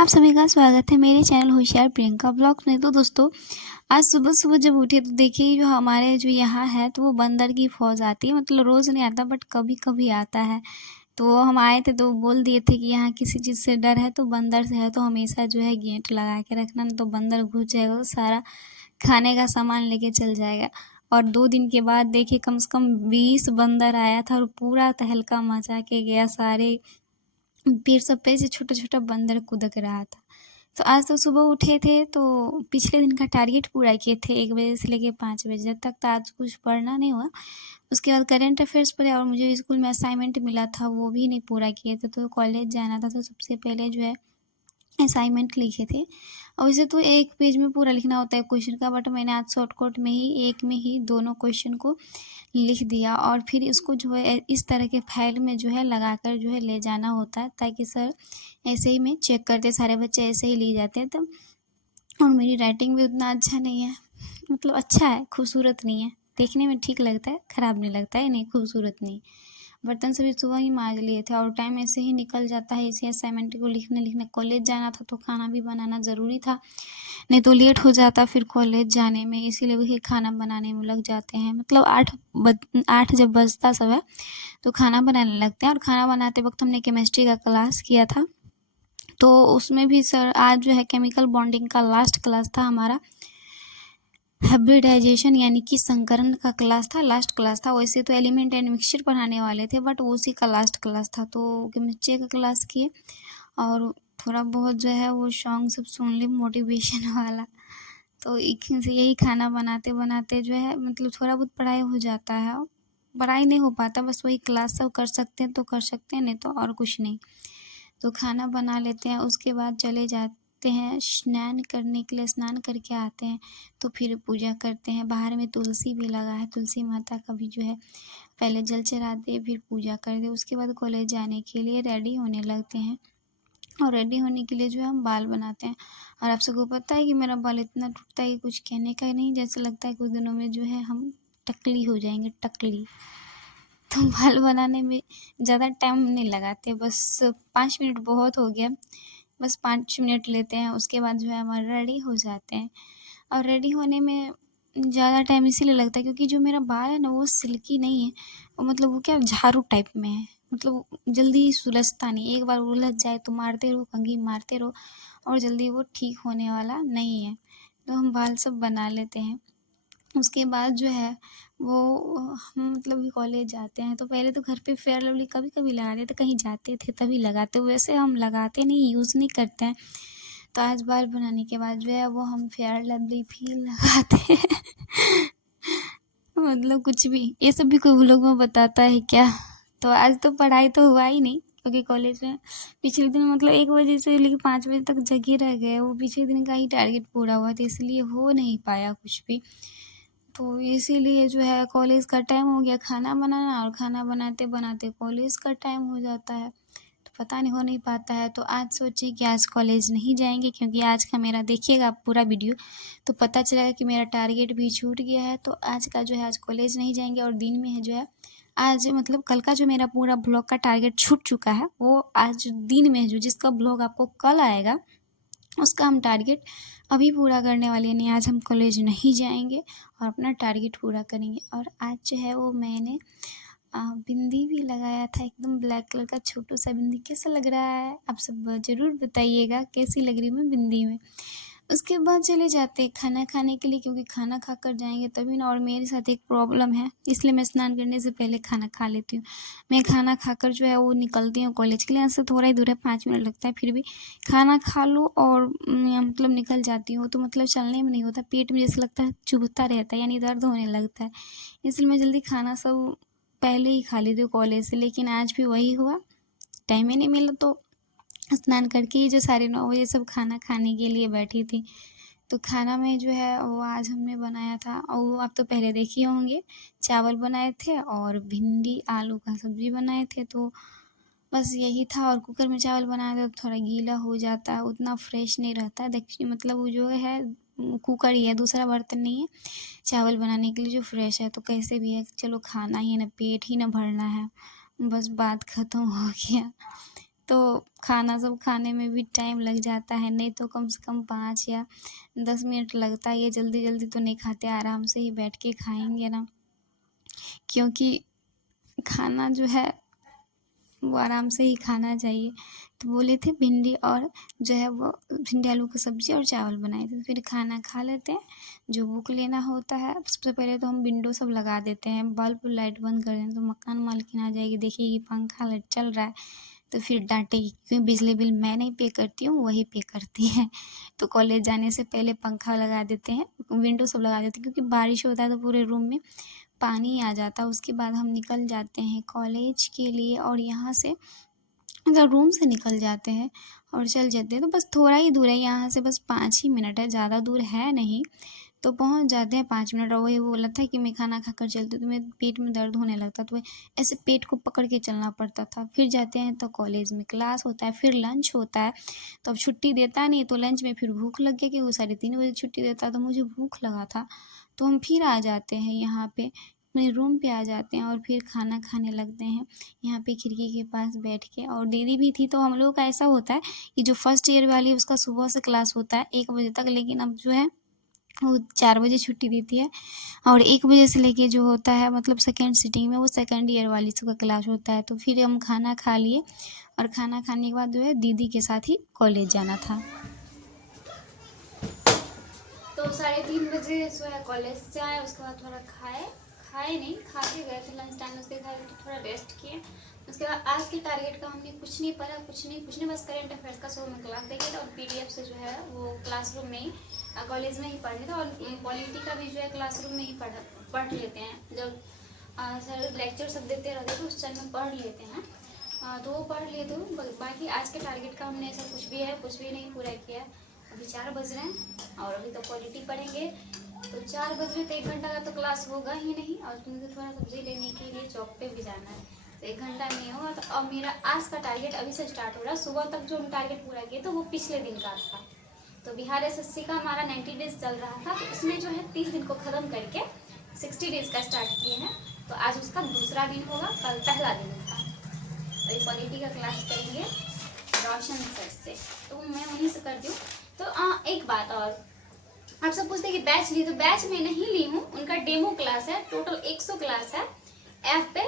आप सभी का स्वागत है मेरे चैनल होशियार प्रियंका ब्लॉग्स में। तो दोस्तों, आज सुबह सुबह जब उठे तो देखिए जो हमारे जो यहाँ है तो वो बंदर की फौज आती है। मतलब रोज़ नहीं आता बट कभी कभी आता है। तो हम आए थे तो बोल दिए थे कि यहाँ किसी चीज़ से डर है तो बंदर से है, तो हमेशा जो है गेट लगा के रखना, नहीं तो बंदर घुस जाएगा तो सारा खाने का सामान लेके चल जाएगा। और 2 दिन के बाद देखिए कम से कम 20 बंदर आया था और पूरा तहलका मचा के गया। सारे पेड़ सब पे से छोटा छोटा बंदर कूदक रहा था। तो आज तो सुबह उठे थे तो पिछले दिन का टारगेट पूरा किए थे 1 बजे से लेके 5 बजे तक। तो आज कुछ पढ़ना नहीं हुआ। उसके बाद करंट अफेयर्स पढ़े और मुझे स्कूल में असाइनमेंट मिला था वो भी नहीं पूरा किए थे। तो कॉलेज जाना था तो सबसे पहले जो है असाइनमेंट लिखे थे। और वैसे तो 1 पेज में पूरा लिखना होता है क्वेश्चन का, बट मैंने आज शॉर्टकट में ही एक में ही दोनों क्वेश्चन को लिख दिया। और फिर इसको जो है इस तरह के फाइल में जो है लगाकर जो है ले जाना होता है, ताकि सर ऐसे ही में चेक करते, सारे बच्चे ऐसे ही ले जाते हैं। तब और मेरी राइटिंग भी उतना अच्छा नहीं है, मतलब अच्छा है, खूबसूरत नहीं है, देखने में ठीक लगता है, ख़राब नहीं लगता है, नहीं खूबसूरत नहीं। बर्तन सभी सुबह ही मांज लिए थे और टाइम ऐसे ही निकल जाता है इसी असाइनमेंट को लिखने। कॉलेज जाना था तो खाना भी बनाना ज़रूरी था, नहीं तो लेट हो जाता फिर कॉलेज जाने में, इसीलिए वही खाना बनाने में लग जाते हैं। मतलब 8 जब बजता सब है तो खाना बनाने लगते हैं। और खाना बनाते वक्त हमने केमिस्ट्री का क्लास किया था, तो उसमें भी सर आज जो है केमिकल बॉन्डिंग का लास्ट क्लास था हमारा। हाइब्रिडाइजेशन यानी कि संकरण का क्लास था, लास्ट क्लास था। वैसे तो एलिमेंट एंड मिक्सचर पढ़ाने वाले थे बट उसी का लास्ट क्लास था, तो केमिस्ट्री का क्लास किए और थोड़ा बहुत जो है वो सॉन्ग सब सुन ली मोटिवेशन वाला। तो एक से यही खाना बनाते बनाते जो है मतलब थोड़ा बहुत पढ़ाई हो जाता है। पढ़ाई नहीं हो पाता, बस वही क्लास सब कर सकते हैं तो कर सकते हैं, नहीं तो और कुछ नहीं। तो खाना बना लेते हैं, उसके बाद चले जाते हैं स्नान करने के लिए। स्नान करके आते हैं तो फिर पूजा करते हैं। बाहर में तुलसी भी लगा है, तुलसी माता का भी जो है पहले जल चढ़ाते फिर पूजा करते। उसके बाद कॉलेज जाने के लिए रेडी होने लगते हैं। और रेडी होने के लिए जो है हम बाल बनाते हैं। और आप सबको पता है कि मेरा बाल इतना टूटता है कि कुछ कहने का ही नहीं, जैसे लगता है कुछ दिनों में जो है हम टकली हो जाएंगे, टकली। तो बाल बनाने में ज़्यादा टाइम नहीं लगाते, बस 5 मिनट बहुत हो गया, बस 5 मिनट लेते हैं। उसके बाद जो है हम रेडी हो जाते हैं। और रेडी होने में ज़्यादा टाइम इसीलिए लगता है क्योंकि जो मेरा बाल है ना वो सिल्की नहीं है, वो मतलब वो क्या झाड़ू टाइप में है, मतलब जल्दी सुलझता नहीं। एक बार उलझ जाए तो मारते रहो, कंघी मारते रहो, और जल्दी वो ठीक होने वाला नहीं है। तो हम बाल सब बना लेते हैं। उसके बाद जो है वो हम मतलब कॉलेज जाते हैं तो पहले तो घर पे फेयर लवली कभी कभी लगाते थे, कहीं जाते थे तभी लगाते, वैसे हम लगाते नहीं, यूज़ नहीं करते हैं। तो आज बाल बनाने के बाद जो है वो हम फेयर लवली भी लगाते हैं। मतलब कुछ भी, ये सब भी कोई व्लॉग में बताता है क्या। तो आज तो पढ़ाई तो हुआ ही नहीं क्योंकि कॉलेज में पिछले दिन मतलब 1 बजे से लेकर 5 बजे तक जगे रह गए। वो पिछले दिन का ही टारगेट पूरा हुआ था, इसलिए हो नहीं पाया कुछ भी। तो इसीलिए जो है कॉलेज का टाइम हो गया खाना बनाना, और खाना बनाते बनाते कॉलेज का टाइम हो जाता है, तो पता नहीं हो नहीं पाता है। तो आज सोचे कि आज कॉलेज नहीं जाएंगे, क्योंकि आज का मेरा देखिएगा आप पूरा वीडियो तो पता चलेगा कि मेरा टारगेट भी छूट गया है। तो आज का जो है आज कॉलेज नहीं जाएंगे, और दिन में है जो है आज मतलब कल का जो मेरा पूरा ब्लॉग का टारगेट छूट चुका है, वो आज दिन में जो जिसका ब्लॉग आपको कल आएगा उसका हम टारगेट अभी पूरा करने वाले हैं। नहीं, आज हम कॉलेज नहीं जाएंगे और अपना टारगेट पूरा करेंगे। और आज जो है वो मैंने बिंदी भी लगाया था, एकदम ब्लैक कलर का छोटू सा बिंदी। कैसा लग रहा है आप सब ज़रूर बताइएगा, कैसी लग रही मैं बिंदी में। उसके बाद चले जाते हैं खाना खाने के लिए, क्योंकि खाना खाकर जाएंगे तभी ना। और मेरे साथ एक प्रॉब्लम है, इसलिए मैं स्नान करने से पहले खाना खा लेती हूँ। मैं खाना खाकर जो है वो निकलती हूँ कॉलेज के लिए। यहाँ से थोड़ा ही दूर है, 5 मिनट लगता है, फिर भी खाना खा लो और मतलब निकल जाती हूँ। तो मतलब चलने में नहीं होता, पेट में जैसे लगता है चुभता रहता है, यानी दर्द होने लगता है। इसलिए मैं जल्दी खाना सब पहले ही खा लेती हूँ कॉलेज से। लेकिन आज भी वही हुआ, टाइम ही नहीं मिला, तो स्नान करके ही जो 9:30 बजे सब खाना खाने के लिए बैठी थी। तो खाना में जो है वो आज हमने बनाया था, और वो आप तो पहले देखे होंगे, चावल बनाए थे और भिंडी आलू का सब्ज़ी बनाए थे। तो बस यही था। और कुकर में चावल बनाया था तो थोड़ा गीला हो जाता है, उतना फ्रेश नहीं रहता है। देखिए मतलब वो जो है कुकर ही है, दूसरा बर्तन नहीं है चावल बनाने के लिए जो फ्रेश है। तो कैसे भी है, चलो खाना ही है ना, पेट ही ना भरना है, बस बात ख़त्म हो गया। तो खाना सब खाने में भी टाइम लग जाता है, नहीं तो कम से कम 5 या 10 मिनट लगता ही है। जल्दी जल्दी तो नहीं खाते, आराम से ही बैठ के खाएंगे ना, क्योंकि खाना जो है वो आराम से ही खाना चाहिए। तो बोले थे भिंडी और जो है वो भिंडी आलू की सब्ज़ी और चावल बनाए थे। फिर खाना खा लेते हैं, जो बुक लेना होता है सबसे पहले तो हम विंडो सब लगा देते हैं, बल्ब लाइट बंद कर दें तो मकान मालकिन आ जाएगी, देखिए पंखा लाइट चल रहा है तो फिर डांटेगी, क्योंकि बिजली बिल मैं नहीं पे करती हूँ, वही पे करती है। तो कॉलेज जाने से पहले पंखा लगा देते हैं, विंडो सब लगा देते हैं, क्योंकि बारिश होता है तो पूरे रूम में पानी आ जाता है। उसके बाद हम निकल जाते हैं कॉलेज के लिए, और यहाँ से मतलब रूम से निकल जाते हैं और चल जाते हैं। तो बस थोड़ा ही दूर है यहाँ से, बस 5 ही मिनट है, ज़्यादा दूर है नहीं। तो पहुँच जाते हैं 5 मिनट। और वही बोला था कि मैं खाना खाकर चलती हूँ तो मेरे पेट में दर्द होने लगता, तो ऐसे पेट को पकड़ के चलना पड़ता था। फिर जाते हैं तो कॉलेज में क्लास होता है, फिर लंच होता है, तो अब छुट्टी देता नहीं, तो लंच में फिर भूख लग गया कि वो 3:30 बजे छुट्टी देता, तो मुझे भूख लगा था, तो हम फिर आ जाते हैं यहाँ पे, अपने रूम पे आ जाते हैं और फिर खाना खाने लगते हैं यहाँ पे खिड़की के पास बैठ के। और दीदी भी थी, तो हम लोग का ऐसा होता है कि जो फर्स्ट ईयर वाली है उसका सुबह से क्लास होता है 1 बजे तक, लेकिन अब जो है वो 4 बजे छुट्टी देती है। और 1 बजे से लेके जो होता है मतलब सेकेंड सिटिंग में वो सेकेंड ईयर वाली सबका क्लास होता है। तो फिर हम खाना खा लिए, और खाना खाने के बाद जो है दीदी के साथ ही कॉलेज जाना था। तो 3:30 बजे जो है कॉलेज से आए, उसके बाद थोड़ा खाए नहीं, खा के गए थे लंच टाइम, उसके बाद थोड़ा रेस्ट किए। उसके बाद आज के टारगेट का हमने कुछ नहीं पढ़ा, कुछ नहीं, बस करंट अफेयर्स का सुबह में क्लास देखे थे, और पीडीएफ से जो है वो क्लासरूम में ही कॉलेज में ही पढ़े थे। और पॉलिटी का भी जो है क्लासरूम में ही पढ़ लेते हैं, जब सर लेक्चर सब देते रहते तो उस टाइम में पढ़ लेते हैं, तो वो पढ़ लिए। तो बाकी आज के टारगेट का हमने ऐसा कुछ भी नहीं पूरा किया। अभी 4 बज रहे हैं और अभी तो पॉलिटी पढ़ेंगे, तो 4 बज रहे तो 1 घंटा का तो क्लास होगा ही नहीं। और मुझे थोड़ा सब्जी लेने के लिए चौक पे भी जाना है, तो 1 घंटा नहीं होगा। तो अब मेरा आज का टारगेट अभी से स्टार्ट हो रहा है। सुबह तक जो हम टारगेट पूरा किए तो वो पिछले दिन का था। तो बिहार एसएससी का हमारा 90 डेज चल रहा था, तो उसमें जो है 30 दिन को ख़त्म करके 60 डेज का स्टार्ट किए हैं। तो आज उसका दूसरा दिन होगा, कल पहला दिन था। तो ये पॉलिटी का क्लास करेंगे रोशन सर से, तो मैं वहीं से करती हूँ। तो एक बात और, आप सब पूछते हैं कि बैच ली, तो बैच में नहीं ली हूँ, उनका डेमो क्लास है। टोटल 100 क्लास है ऐप पे,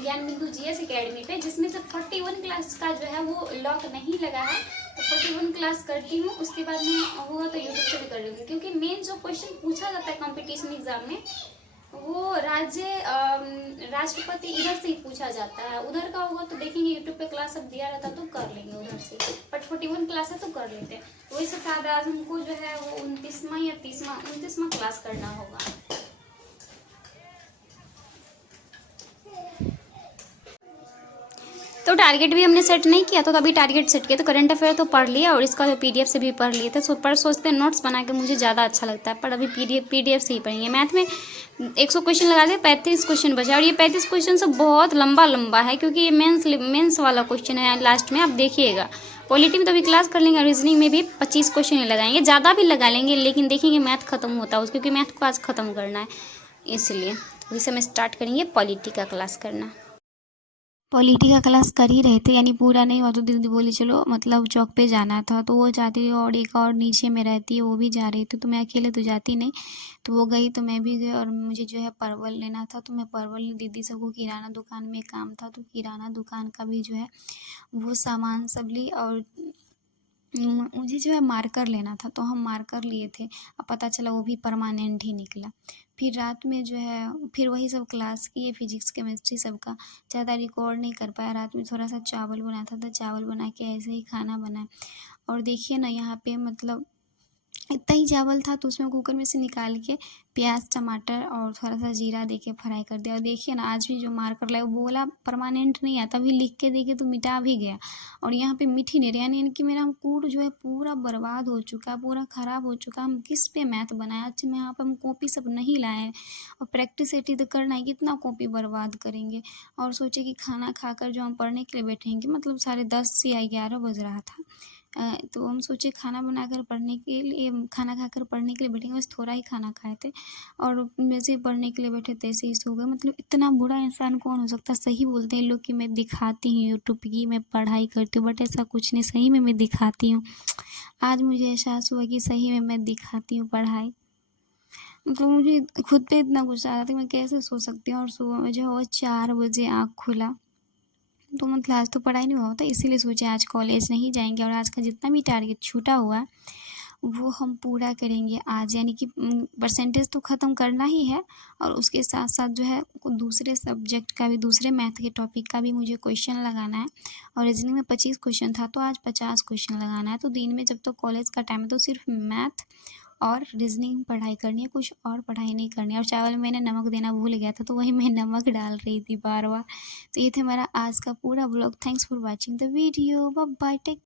ज्ञान बिंदु जीएस एकेडमी पे, जिसमें से 41 क्लास का जो है वो लॉक नहीं लगा है। तो 41 क्लास करती हूँ, उसके बाद में होगा तो यूट्यूब से भी कर लूँगी, क्योंकि मेन जो क्वेश्चन पूछा जाता है कंपटीशन एग्जाम में वो राष्ट्रपति इधर से ही पूछा जाता है। उधर का होगा तो देखेंगे, यूट्यूब पे क्लास सब दिया रहता तो कर लेंगे उधर से, बट 41 क्लास है तो कर लेते हैं। वही से साथ आज हमको जो है वो 29वां या 29वां क्लास करना होगा। तो टारगेट भी हमने सेट नहीं किया, तो अभी टारगेट सेट किया। तो करंट अफेयर तो पढ़ लिया और इसका जो पीडीएफ से भी पढ़ लिए थे। पर सोचते हैं नोट्स बना के मुझे ज़्यादा अच्छा लगता है, पर अभी पीडीएफ से ही पढ़ेंगे। मैथ में 100 क्वेश्चन लगा दिए, 35 क्वेश्चन बचा, और ये 35 क्वेश्चन सब बहुत लंबा है, क्योंकि ये मेंस वाला क्वेश्चन है लास्ट में, आप देखिएगा। पॉलिटी में तो अभी क्लास कर लेंगे, रीजनिंग में भी 25 क्वेश्चन ही लगाएंगे, ज़्यादा भी लगा लेंगे, लेकिन देखेंगे मैथ खत्म होता है, क्योंकि मैथ को आज खत्म करना है, इसलिए तो इस समय स्टार्ट करेंगे पॉलिटी का क्लास करना। पॉलिटी का क्लास कर ही रहे थे, यानी पूरा नहीं हुआ, तो दीदी बोली चलो मतलब चौक पे जाना था, तो वो जाती और एक और नीचे में रहती है वो भी जा रही थी, तो मैं अकेले तो जाती नहीं, तो वो गई तो मैं भी गई। और मुझे जो है परवल लेना था, तो मैं परवल दीदी सबको किराना दुकान में काम था, तो किराना दुकान का भी जो है वो सामान सब ली। और मुझे जो है मार्कर लेना था, तो हम मार्कर लिए थे, अब पता चला वो भी परमानेंट ही निकला। फिर रात में जो है फिर वही सब क्लास किए, फिजिक्स केमिस्ट्री सबका, ज़्यादा रिकॉर्ड नहीं कर पाया। रात में थोड़ा सा चावल बना था, तो चावल बना के ऐसे ही खाना बनाए। और देखिए ना यहाँ पे मतलब इतना ही चावल था, तो उसमें कुकर में से निकाल के प्याज टमाटर और थोड़ा सा जीरा दे के फ्राई कर दिया। और देखिए ना आज भी जो मार्कर लाए वो बोला परमानेंट नहीं आता, अभी लिख के देखे तो मिटा भी गया, और यहाँ पे मिट ही नहीं रहा, यानी कि मेरा कोड जो है पूरा बर्बाद हो चुका, पूरा ख़राब हो चुका। हम किस पे मैथ बनाए? अच्छा मैं यहाँ पर हम कॉपी सब नहीं लाए हैं, और प्रैक्टिस एटी तो करना है, कितना कॉपी बर्बाद करेंगे। और सोचे कि खाना खाकर जो हम पढ़ने के लिए बैठेंगे, मतलब 10:30 या 11 बज रहा था, तो हम सोचे खाना बनाकर पढ़ने के लिए, खाना खाकर पढ़ने के लिए बैठेंगे, बस थोड़ा ही खाना खाए थे और जैसे ही पढ़ने के लिए बैठे तैसे ही सो गए। मतलब इतना बुरा इंसान कौन हो सकता है। सही बोलते हैं लोग कि मैं दिखाती हूँ यूट्यूब की मैं पढ़ाई करती हूँ, बट ऐसा कुछ नहीं, सही में मैं दिखाती हूँ। आज मुझे एहसास हुआ कि सही में मैं दिखाती हूँ पढ़ाई। मतलब मुझे खुद पे इतना गुस्सा आ रहा था मैं कैसे सो सकती हूँ, और सुबह में जो है 4 बजे आँख खुला। तो मतलब आज तो पढ़ाई नहीं हुआ होता, इसीलिए सोचे आज कॉलेज नहीं जाएँगे और आज का जितना भी टारगेट छूटा हुआ है वो हम पूरा करेंगे आज। यानी कि परसेंटेज तो ख़त्म करना ही है और उसके साथ-साथ जो है दूसरे सब्जेक्ट का भी, दूसरे मैथ के टॉपिक का भी मुझे क्वेश्चन लगाना है। और रीज़निंग में 25 क्वेश्चन था तो आज 50 क्वेश्चन लगाना है। तो दिन में जब तक कॉलेज का टाइम है तो सिर्फ मैथ और रीज़निंग पढ़ाई करनी है, कुछ और पढ़ाई नहीं करनी है। और चावल में मैंने नमक देना भूल गया था तो वही मैं नमक डाल रही थी बार-बार। तो ये था हमारा आज का पूरा vlog. Thanks for watching the video. Bye bye, take